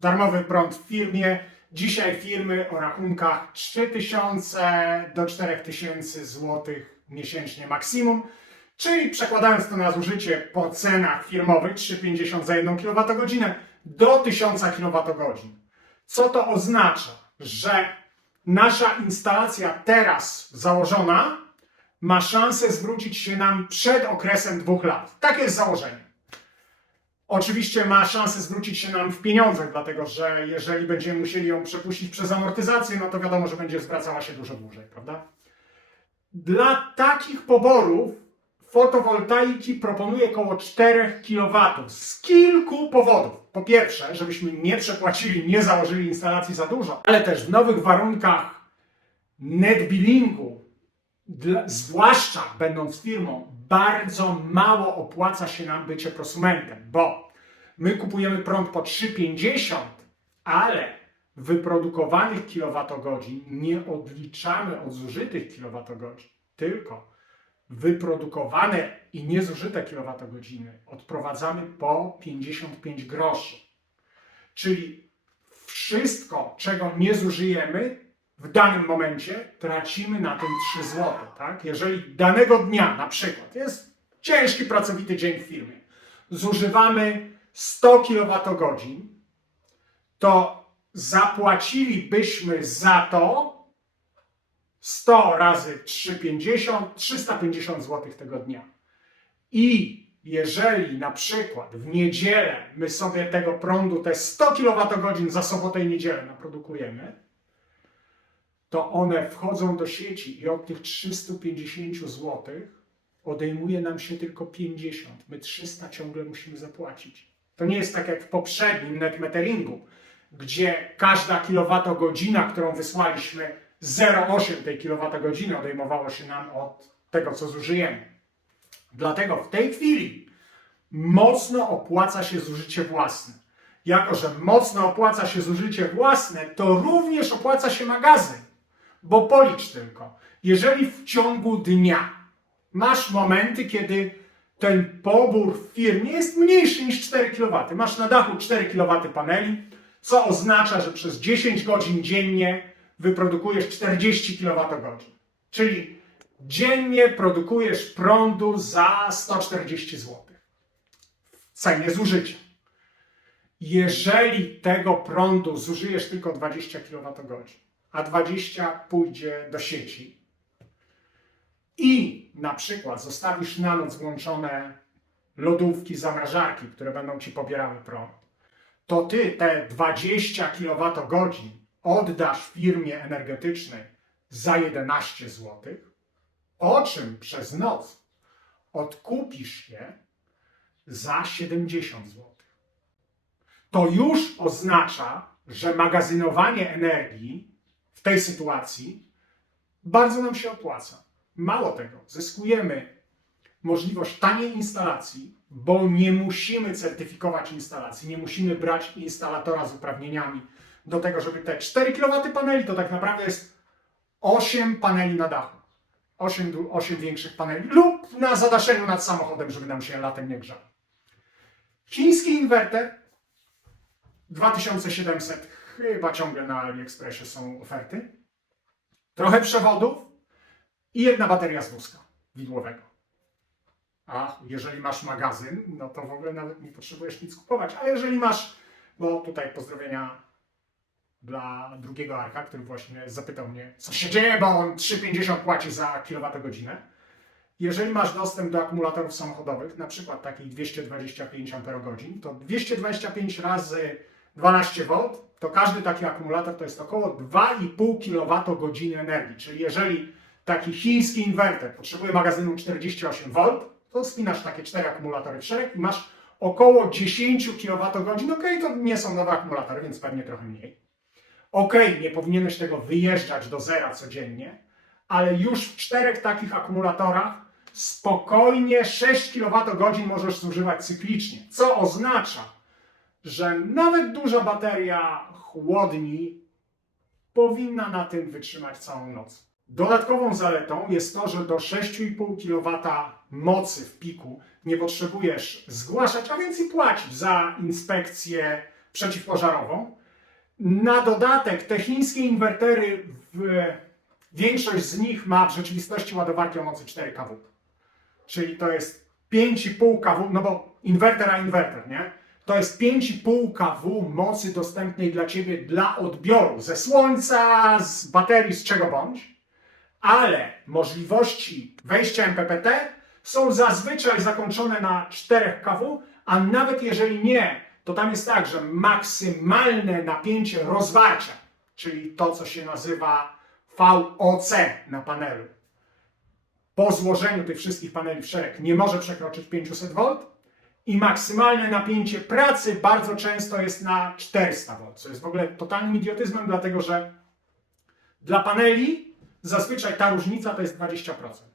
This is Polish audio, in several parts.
darmowy prąd w firmie. Dzisiaj firmy o rachunkach 3000 do 4000 zł miesięcznie maksimum. Czyli przekładając to na zużycie po cenach firmowych 3,50 za 1 kWh do 1000 kWh. Co to oznacza? Że nasza instalacja teraz założona ma szansę zwrócić się nam przed okresem dwóch lat. Takie jest założenie. Oczywiście ma szansę zwrócić się nam w pieniądzach, dlatego że jeżeli będziemy musieli ją przepuścić przez amortyzację, no to wiadomo, że będzie zwracała się dużo dłużej, prawda? Dla takich poborów fotowoltaiki proponuje około 4 kW z kilku powodów. Po pierwsze, żebyśmy nie przepłacili, nie założyli instalacji za dużo, ale też w nowych warunkach net billingu, zwłaszcza będąc firmą, bardzo mało opłaca się nam bycie prosumentem, bo my kupujemy prąd po 3,50, ale wyprodukowanych kilowatogodzin nie odliczamy od zużytych kilowatogodzin, tylko wyprodukowane i niezużyte kilowatogodziny odprowadzamy po 55 groszy. Czyli wszystko, czego nie zużyjemy, w danym momencie tracimy na tym 3 zł. Tak? Jeżeli danego dnia, na przykład, jest ciężki, pracowity dzień w firmie, zużywamy 100 kWh, to zapłacilibyśmy za to 100 razy 3,50, 350 zł tego dnia. I jeżeli na przykład w niedzielę my sobie tego prądu, te 100 kWh za sobotę i niedzielę naprodukujemy, to one wchodzą do sieci i od tych 350 zł odejmuje nam się tylko 50. My 300 ciągle musimy zapłacić. To nie jest tak jak w poprzednim net meteringu, gdzie każda kilowatogodzina, którą wysłaliśmy, 0,8 tej kilowatogodziny odejmowało się nam od tego, co zużyjemy. Dlatego w tej chwili mocno opłaca się zużycie własne. Jako, że mocno opłaca się zużycie własne, to również opłaca się magazyn. Bo policz tylko, jeżeli w ciągu dnia masz momenty, kiedy ten pobór w firmie jest mniejszy niż 4 kW, masz na dachu 4 kW paneli, co oznacza, że przez 10 godzin dziennie wyprodukujesz 40 kWh. Czyli dziennie produkujesz prądu za 140 zł w cenie zużycia. Jeżeli tego prądu zużyjesz tylko 20 kWh, a 20 pójdzie do sieci i na przykład zostawisz na noc włączone lodówki, zamrażarki, które będą ci pobierały prąd, to ty te 20 kWh oddasz firmie energetycznej za 11 zł, po czym przez noc odkupisz je za 70 zł. To już oznacza, że magazynowanie energii w tej sytuacji bardzo nam się opłaca. Mało tego, zyskujemy możliwość taniej instalacji, bo nie musimy certyfikować instalacji, nie musimy brać instalatora z uprawnieniami do tego, żeby te 4 kW paneli to tak naprawdę jest 8 paneli na dachu. 8, du- 8 większych paneli lub na zadaszeniu nad samochodem, żeby nam się latem nie grzał. Chiński inwerter 2700, chyba ciągle na AliExpressie są oferty. Trochę przewodów i jedna bateria z wózka widłowego. A jeżeli masz magazyn, no to w ogóle nawet nie potrzebujesz nic kupować. A jeżeli masz, bo tutaj pozdrowienia dla drugiego Arka, który właśnie zapytał mnie, co się dzieje, bo on 3,50 płaci za kilowatogodzinę. Jeżeli masz dostęp do akumulatorów samochodowych, na przykład takich 225 Ah, to 225 razy 12 V, to każdy taki akumulator to jest około 2,5 kWh energii. Czyli jeżeli taki chiński inwerter potrzebuje magazynu 48 V, to spinasz takie cztery akumulatory w szereg i masz około 10 kWh. Ok, to nie są nowe akumulatory, więc pewnie trochę mniej. Ok, nie powinieneś tego wyjeżdżać do zera codziennie, ale już w czterech takich akumulatorach spokojnie 6 kWh możesz zużywać cyklicznie, co oznacza, że nawet duża bateria chłodni powinna na tym wytrzymać całą noc. Dodatkową zaletą jest to, że do 6,5 kW mocy w piku nie potrzebujesz zgłaszać, a więc i płacić za inspekcję przeciwpożarową. Na dodatek te chińskie inwertery, w, większość z nich ma w rzeczywistości ładowarki o mocy 4 kW. Czyli to jest 5,5 kW, no bo inwerter a inwerter, nie? To jest 5,5 kW mocy dostępnej dla Ciebie dla odbioru ze słońca, z baterii, z czego bądź, ale możliwości wejścia MPPT są zazwyczaj zakończone na 4 kW, a nawet jeżeli nie, to tam jest tak, że maksymalne napięcie rozwarcia, czyli to, co się nazywa VOC na panelu, po złożeniu tych wszystkich paneli w szereg nie może przekroczyć 500 V i maksymalne napięcie pracy bardzo często jest na 400 V, co jest w ogóle totalnym idiotyzmem, dlatego że dla paneli zazwyczaj ta różnica to jest 20%.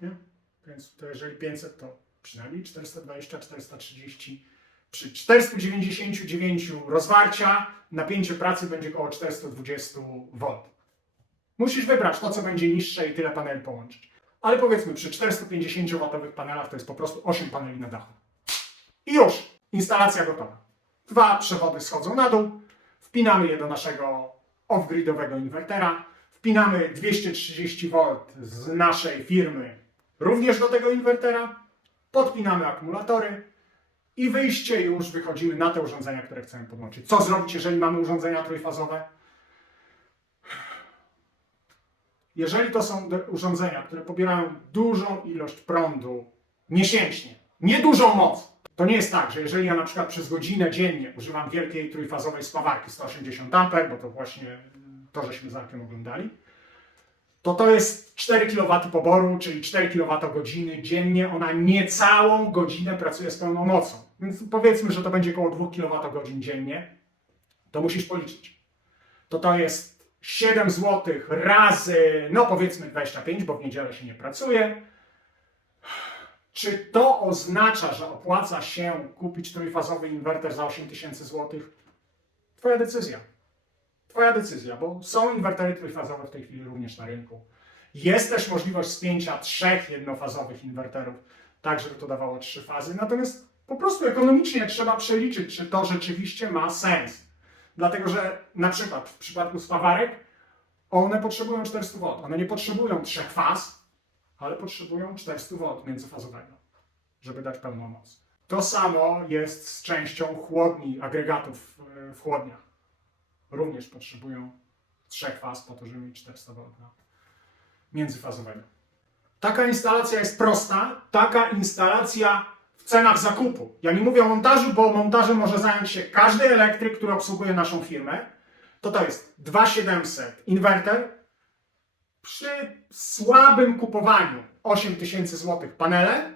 Nie? Więc to jeżeli 500 to przynajmniej 420, 430. Przy 499 rozwarcia napięcie pracy będzie około 420 V. Musisz wybrać to, co będzie niższe i tyle paneli połączyć. Ale powiedzmy, przy 450W panelach to jest po prostu 8 paneli na dachu. I już! Instalacja gotowa. Dwa przewody schodzą na dół, wpinamy je do naszego off-gridowego inwertera, wpinamy 230V z naszej firmy również do tego inwertera, podpinamy akumulatory i wyjście już wychodzimy na te urządzenia, które chcemy podłączyć. Co zrobić, jeżeli mamy urządzenia trójfazowe? Jeżeli to są urządzenia, które pobierają dużą ilość prądu miesięcznie, niedużą moc, to nie jest tak, że jeżeli ja na przykład przez godzinę dziennie używam wielkiej trójfazowej spawarki 180 A, bo to właśnie to, żeśmy z Arkiem oglądali, to to jest 4 kW poboru, czyli 4 kWh dziennie. Ona niecałą godzinę pracuje z pełną mocą. Więc powiedzmy, że to będzie około 2 kWh dziennie. To musisz policzyć. To to jest 7 zł razy, no powiedzmy 25, bo w niedzielę się nie pracuje. Czy to oznacza, że opłaca się kupić trójfazowy inwerter za 8000 zł? Twoja decyzja. Twoja decyzja, bo są inwertery trójfazowe w tej chwili również na rynku. Jest też możliwość spięcia trzech jednofazowych inwerterów, tak żeby to dawało trzy fazy. Natomiast po prostu ekonomicznie trzeba przeliczyć, czy to rzeczywiście ma sens. Dlatego, że na przykład w przypadku spawarek one potrzebują 400 V. One nie potrzebują trzech faz, ale potrzebują 400 V międzyfazowego, żeby dać pełną moc. To samo jest z częścią chłodni, agregatów e, w chłodniach również potrzebują trzech faz po to, żeby mieć 400 V międzyfazowego. Taka instalacja jest prosta, taka instalacja w cenach zakupu. Ja nie mówię o montażu, bo montażem może zająć się każdy elektryk, który obsługuje naszą firmę. To to jest 2700 inwerter przy słabym kupowaniu 8000 zł panele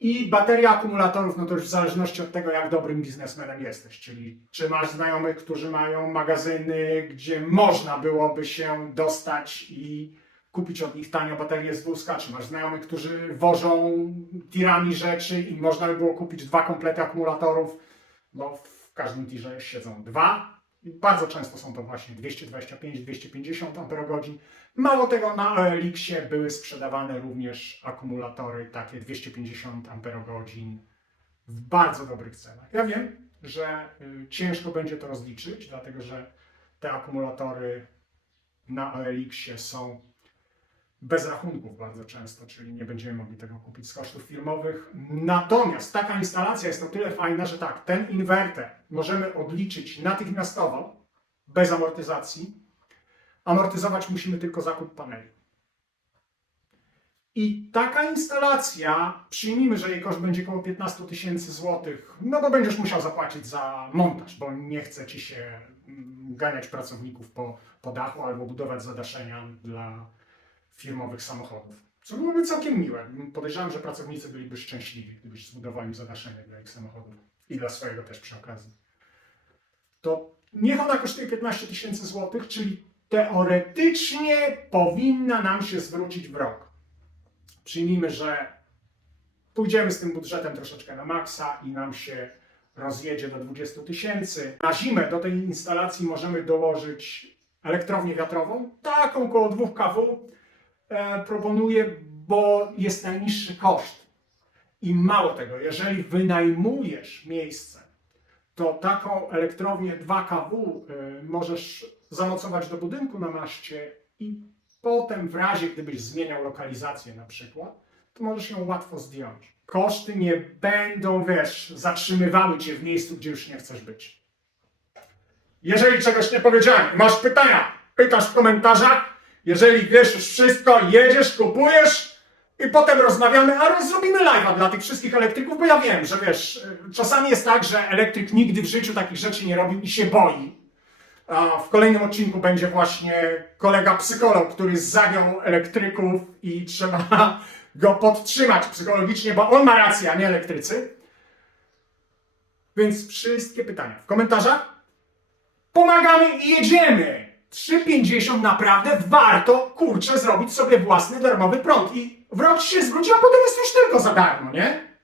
i bateria akumulatorów, no to już w zależności od tego, jak dobrym biznesmenem jesteś. Czyli czy masz znajomych, którzy mają magazyny, gdzie można byłoby się dostać i kupić od nich tanio baterię z wózka, czy masz znajomych, którzy wożą tirami rzeczy i można by było kupić dwa komplety akumulatorów, bo w każdym tirze siedzą dwa. Bardzo często są to właśnie 225-250 Ah. Mało tego, na OLX-ie były sprzedawane również akumulatory takie 250 Ah w bardzo dobrych cenach. Ja wiem, że y, ciężko będzie to rozliczyć, dlatego że te akumulatory na OLX-ie są bez rachunków bardzo często, czyli nie będziemy mogli tego kupić z kosztów firmowych. Natomiast taka instalacja jest o tyle fajna, że tak, ten inwerter możemy odliczyć natychmiastowo, bez amortyzacji. Amortyzować musimy tylko zakup paneli. I taka instalacja, przyjmijmy, że jej koszt będzie około 15 tysięcy złotych, no bo będziesz musiał zapłacić za montaż, bo nie chce ci się mm, ganiać pracowników po, po dachu albo budować zadaszenia dla firmowych samochodów. Co byłoby całkiem miłe. Podejrzewam, że pracownicy byliby szczęśliwi, gdybyś zbudował im zadaszenie dla ich samochodów i dla swojego też przy okazji. To niech ona kosztuje 15 tysięcy złotych, czyli teoretycznie powinna nam się zwrócić w rok. Przyjmijmy, że pójdziemy z tym budżetem troszeczkę na maksa i nam się rozjedzie do 20 tysięcy. Na zimę do tej instalacji możemy dołożyć elektrownię wiatrową, taką około 2 kW proponuję, bo jest najniższy koszt. I mało tego, jeżeli wynajmujesz miejsce to taką elektrownię 2 kW y, możesz zamocować do budynku na maszcie i potem w razie, gdybyś zmieniał lokalizację na przykład, to możesz ją łatwo zdjąć. Koszty nie będą, wiesz, zatrzymywały cię w miejscu, gdzie już nie chcesz być. Jeżeli czegoś nie powiedziałem, masz pytania, pytasz w komentarzach. Jeżeli wiesz już wszystko, jedziesz, kupujesz i potem rozmawiamy, a zrobimy live'a dla tych wszystkich elektryków, bo ja wiem, że wiesz, czasami jest tak, że elektryk nigdy w życiu takich rzeczy nie robił i się boi. A w kolejnym odcinku będzie właśnie kolega psycholog, który zagiął elektryków i trzeba go podtrzymać psychologicznie, bo on ma rację, a nie elektrycy. Więc wszystkie pytania w komentarzach. Pomagamy i jedziemy! 3,50 naprawdę warto, kurczę, zrobić sobie własny darmowy prąd i w rok ci się zwróci, a potem jest już tylko za darmo, nie?